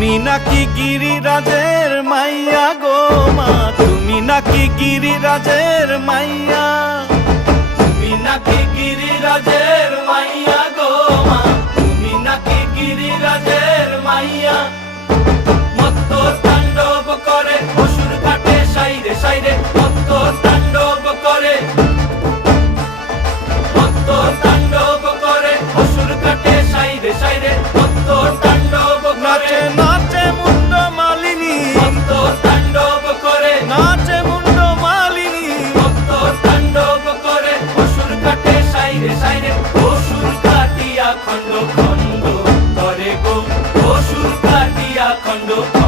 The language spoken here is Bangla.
তুমি নাকি গিরিরাজের মাইয়া গো মা, তুমি নাকি গিরিরাজের মাইয়া, তুমি নাকি গিরিরাজের মাইয়া গো মা, তুমি নাকি গিরিরাজের মাইয়া। মত্ত তাণ্ডব করে অসুর কাটে সাইরে সাইরে, মত্ত তাণ্ডব করে, মত্ত তাণ্ডব করে অসুর কাটে সাইরে সাইরে, মত্ত তাণ্ডব নাচে নাচে মুন্ড মালিনী, মত্ত তাণ্ডব করে নাচে মুন্ড মালিনী, মত্ত তাণ্ডব করে অসুর কাটে সাইরে সাইরে, অসুর কাটিয়া খণ্ড খণ্ড করে গো, অসুর কাটিয়া খণ্ড খণ্ড